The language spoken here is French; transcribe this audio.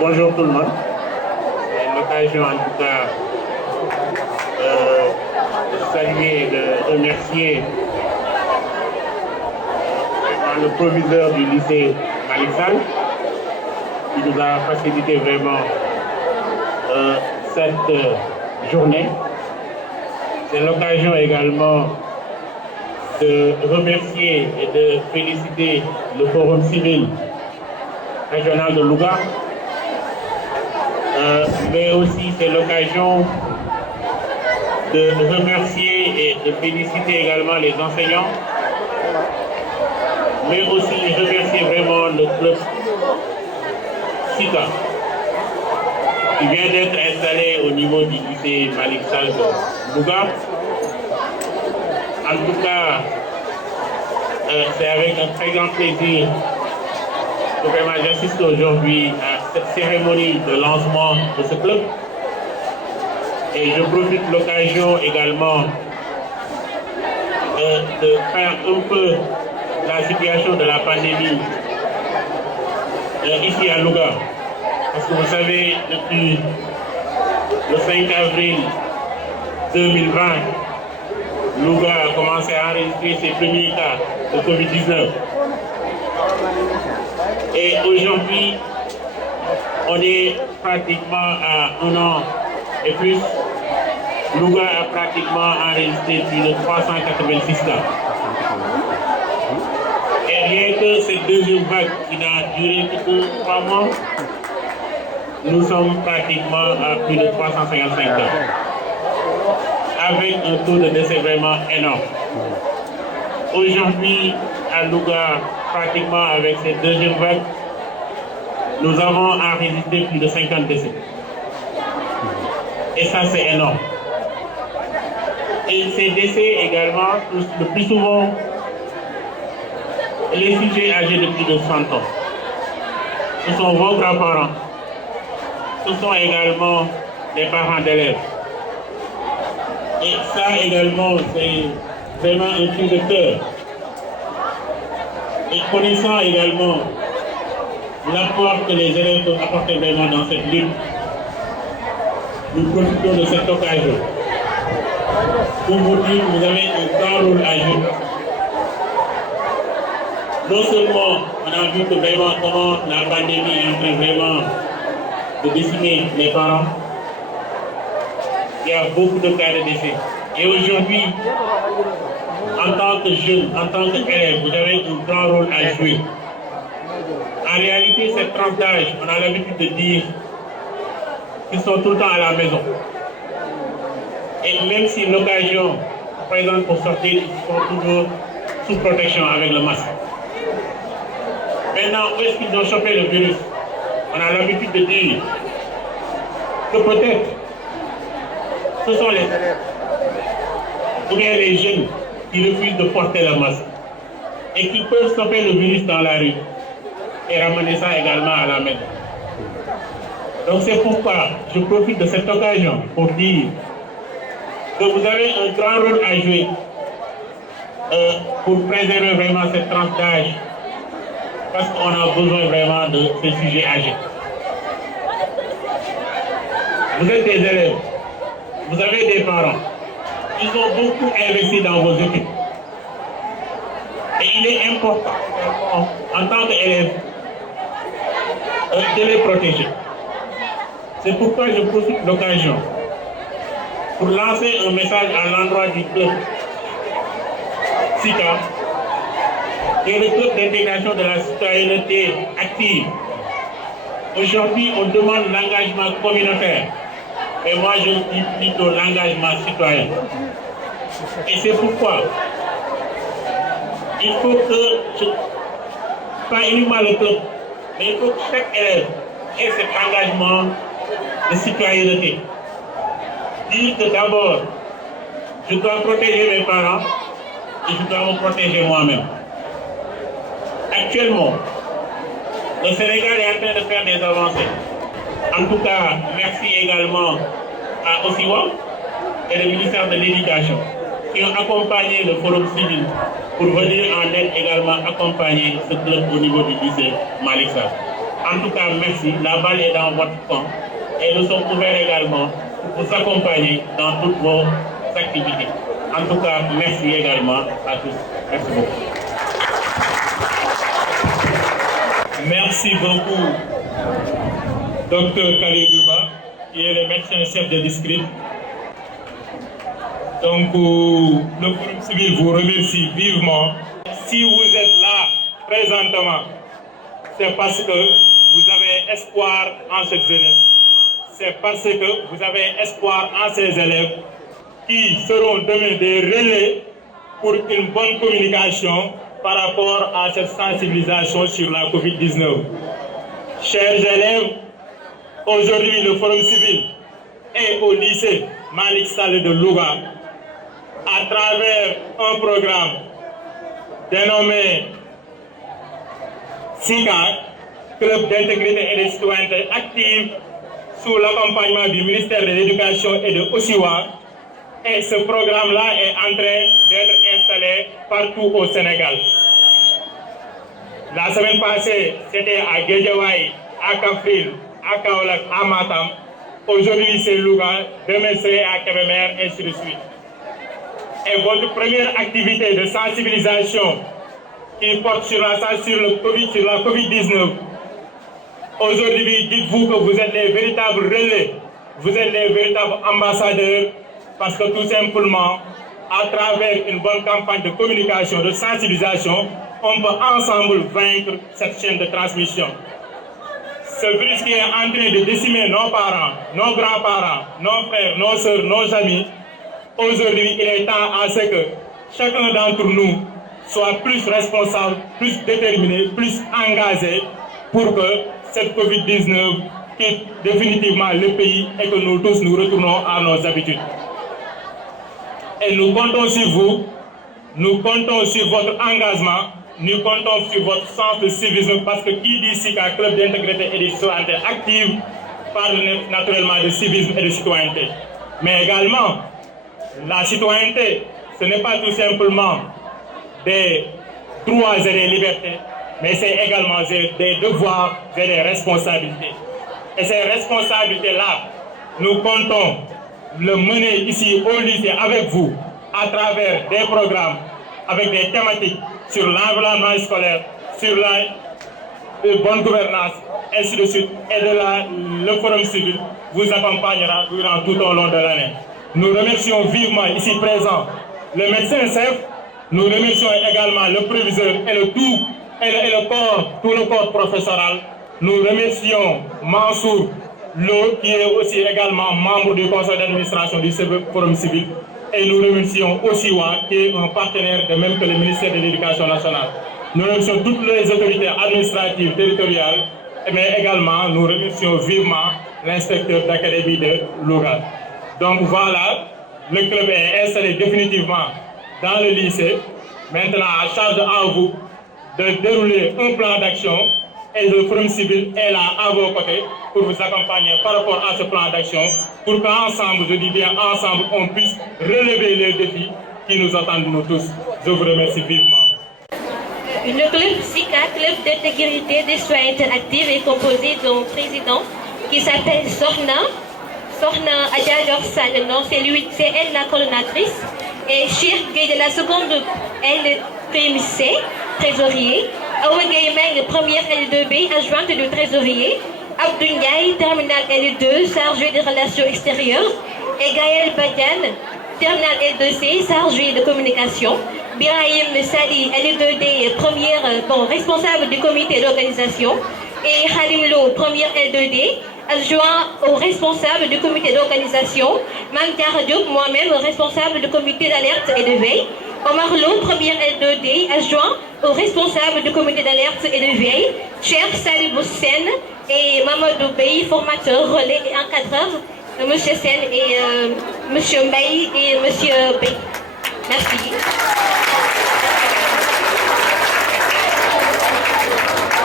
Bonjour tout le monde. C'est l'occasion en tout cas de saluer et de remercier le proviseur du lycée Malick Sall qui nous a facilité vraiment cette journée. C'est l'occasion également de remercier et de féliciter le Forum civil régional de Louga, mais aussi c'est l'occasion de remercier et de féliciter également les enseignants, mais aussi remercier vraiment le club SICA qui vient d'être installé au niveau du lycée Malick Sall de Louga. En tout cas, c'est avec un très grand plaisir que vraiment j'assiste aujourd'hui à cette cérémonie de lancement de ce club. Et je profite de l'occasion également de faire un peu la situation de la pandémie ici à Louga. Parce que vous savez, depuis le 5 avril 2020, Louga a commencé à enregistrer ses premiers cas de Covid-19. Et aujourd'hui, on est pratiquement à 1 an et plus. Louga a pratiquement enregistré plus de 386 cas. Et rien que cette deuxième vague qui n'a duré que 3 mois, nous sommes pratiquement à plus de 355 cas, avec un taux de décès vraiment énorme. Aujourd'hui, à Louga, pratiquement avec cette deuxième vague, nous avons enregistré plus de 50 décès. Et ça, c'est énorme. Et ces décès également touchent le plus souvent les sujets âgés de plus de 100 ans. Ce sont vos grands-parents. Ce sont également les parents d'élèves. Et ça également, c'est vraiment un cri de cœur. Et connaissant également l'apport que les élèves peuvent apporter vraiment dans cette lutte, nous profitons de cette occasion pour vous dire que vous avez un grand rôle à jouer. Non seulement on a vu que vraiment comment la pandémie est en train vraiment de décimer les parents, il y a beaucoup de cas de décès. Et aujourd'hui, en tant que jeune, en tant qu'élève, vous avez un grand rôle à jouer. En réalité, cette tranche d'âge, on a l'habitude de dire qu'ils sont tout le temps à la maison. Et même si l'occasion présente pour sortir, ils sont toujours sous protection avec le masque. Maintenant, où est-ce qu'ils ont chopé le virus? On a l'habitude de dire que peut-être ce sont les élèves ou bien les jeunes qui refusent de porter le masque et qui peuvent stopper le virus dans la rue et ramener ça également à la maison. Donc c'est pourquoi je profite de cette occasion pour dire que vous avez un grand rôle à jouer pour préserver vraiment cette tranche d'âge, parce qu'on a besoin vraiment de ce sujet âgé. Vous êtes des élèves, vous avez des parents, ils ont beaucoup investi dans vos études. Et il est important, en tant qu'élève, de les protéger. C'est pourquoi je profite de l'occasion pour lancer un message à l'endroit du club SICA, qui est le club d'intégration de la citoyenneté active. Aujourd'hui, on demande l'engagement communautaire, mais moi je dis plutôt l'engagement citoyen. Et c'est pourquoi il faut que, pas uniquement le club, mais il faut que chaque élève ait cet engagement de citoyenneté. Dire que d'abord, je dois protéger mes parents et je dois me protéger moi-même. Actuellement, le Sénégal est en train de faire des avancées. En tout cas, merci également à OSIWA et le ministère de l'Éducation qui ont accompagné le Forum civil pour venir en aide également accompagner ce club au niveau du lycée Malick Sall. En tout cas, merci. La balle est dans votre camp. Et nous sommes ouverts également pour vous accompagner dans toutes vos activités. En tout cas, merci également à tous. Merci beaucoup. Merci beaucoup, Dr Kalidouba, qui est le médecin-chef de district. Donc, le Forum civil vous remercie vivement. Si vous êtes là présentement, c'est parce que vous avez espoir en cette jeunesse. C'est parce que vous avez espoir en ces élèves qui seront demain des relais pour une bonne communication par rapport à cette sensibilisation sur la COVID-19. Chers élèves, aujourd'hui le Forum civil est au lycée Malik Sall de Louga à travers un programme dénommé SICA, Club d'intégrité et de citoyenneté active, sous l'accompagnement du ministère de l'Éducation et de Osiwa. Et ce programme-là est en train d'être installé partout au Sénégal. La semaine passée, c'était à Guédiawaye, à Kaffrine, à Kaolack, à Matam. Aujourd'hui, c'est Louga. Demain, c'est à Kébémer, et ainsi de suite. Et votre première activité de sensibilisation qui porte sur la COVID-19, aujourd'hui, dites-vous que vous êtes les véritables relais, vous êtes les véritables ambassadeurs, parce que tout simplement, à travers une bonne campagne de communication, de sensibilisation, on peut ensemble vaincre cette chaîne de transmission. Ce virus qui est en train de décimer nos parents, nos grands-parents, nos frères, nos sœurs, nos amis, aujourd'hui, il est temps à ce que chacun d'entre nous soit plus responsable, plus déterminé, plus engagé pour que cette COVID-19 quitte définitivement le pays et que nous tous nous retournons à nos habitudes. Et nous comptons sur vous, nous comptons sur votre engagement, nous comptons sur votre sens de civisme, parce que qui dit SICA, Club d'intégrité et de citoyenneté active, parle naturellement de civisme et de citoyenneté. Mais également, la citoyenneté, ce n'est pas tout simplement des droits et des libertés, mais c'est également des devoirs et des responsabilités. Et ces responsabilités-là, nous comptons le mener ici au lycée avec vous, à travers des programmes, avec des thématiques sur l'environnement scolaire, sur la bonne gouvernance, ainsi de suite. Et de là, le Forum civil vous accompagnera durant tout au long de l'année. Nous remercions vivement ici présent le médecin-chef, nous remercions également le proviseur et tout le corps professoral. Nous remercions Mansour Lo, qui est aussi également membre du conseil d'administration du Forum civil. Et nous remercions Osiwa, qui est un partenaire de même que le ministère de l'Éducation nationale. Nous remercions toutes les autorités administratives territoriales, mais également nous remercions vivement l'inspecteur d'académie de Louga. Donc voilà, le club est installé définitivement dans le lycée. Maintenant, à charge à vous de dérouler un plan d'action, et le Forum civil est là à vos côtés pour vous accompagner par rapport à ce plan d'action, pour qu'ensemble, je dis bien ensemble, on puisse relever les défis qui nous attendent nous tous. Je vous remercie vivement. Le club SICA, Club d'intégrité des citoyennetés actives, est composé d'un président qui s'appelle Sorna Adja Dior non, c'est elle la coordonnatrice, et Cheikh Gueye de la seconde, elle PMC, trésorier, Awa Gueye, première L2B, adjointe du trésorier, Abdou Ndiaye, terminal L2, chargé des relations extérieures, et Gaël Badian, terminal L2C, chargé de communication, Birahim Sadi, L2D, responsable du comité d'organisation, et Halim Lo, première L2D, adjoint au responsable du comité d'organisation, Mamdiara Diop, moi-même responsable du comité d'alerte et de veille, Omar Lo, première L2D, adjoint au responsable du comité d'alerte et de veille, Cher Salibou Sen et Mamadou Bey, formateur, relais et encadreur, M. Sen et M. Mbaye et M. Bey. Merci.